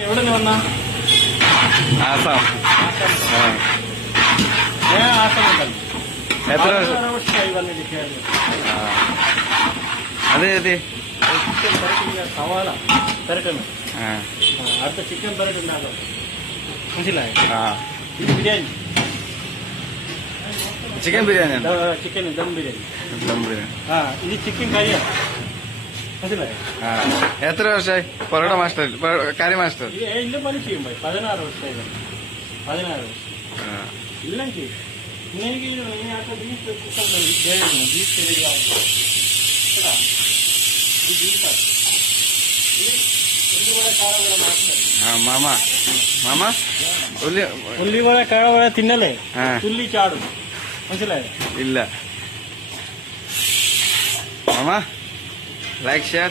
എവിടെ നിന്ന് വന്ന ആസാം. ഞാൻ ആസാം ഉണ്ടല്ലോ. എത്ര വർഷമായി വന്നിരിക്കുകയാണ്. അതെ അതെ ചിക്കൻ പെരട്ടില്ല, സവാള പെരട്ടണം. ആ അടുത്ത ചിക്കൻ പെരട്ടുണ്ടാകും. മനസ്സിലായോ? ആ ഇത് ബിരിയാണി, ചിക്കൻ ബിരിയാണി ഉണ്ട്. ചിക്കൻ ദം ബിരിയാണി. ദം ബിരിയാണി. ഇത് ചിക്കൻ കറിയാണ്. മനസ്സിലായോ? ആ എത്ര വർഷമായി പൊറോട്ട മാസ്റ്റർ കറി മാസ്റ്റർ? ഇത് എല്ലാം പണി ചെയ്യും പോയി 16 വർഷമായി വന്നു. 16 വർഷം എല്ലാം ചെയ്യും. ഇങ്ങനെ ബീഫ് കുക്കർ ബീഫ് ശരിയാവും കേട്ടാ. ഇത് ബീഫാണ്. ഉള്ളിവട കാളവട മാത്രം. മാമ മാമ ഉള്ളി ഉള്ളിവട കാളവട തിന്നലേ ആ. തുള്ളി ചാടും. മനസ്സിലായോ? ഇല്ല മാമ ലൈക്ക് ഷെയർ.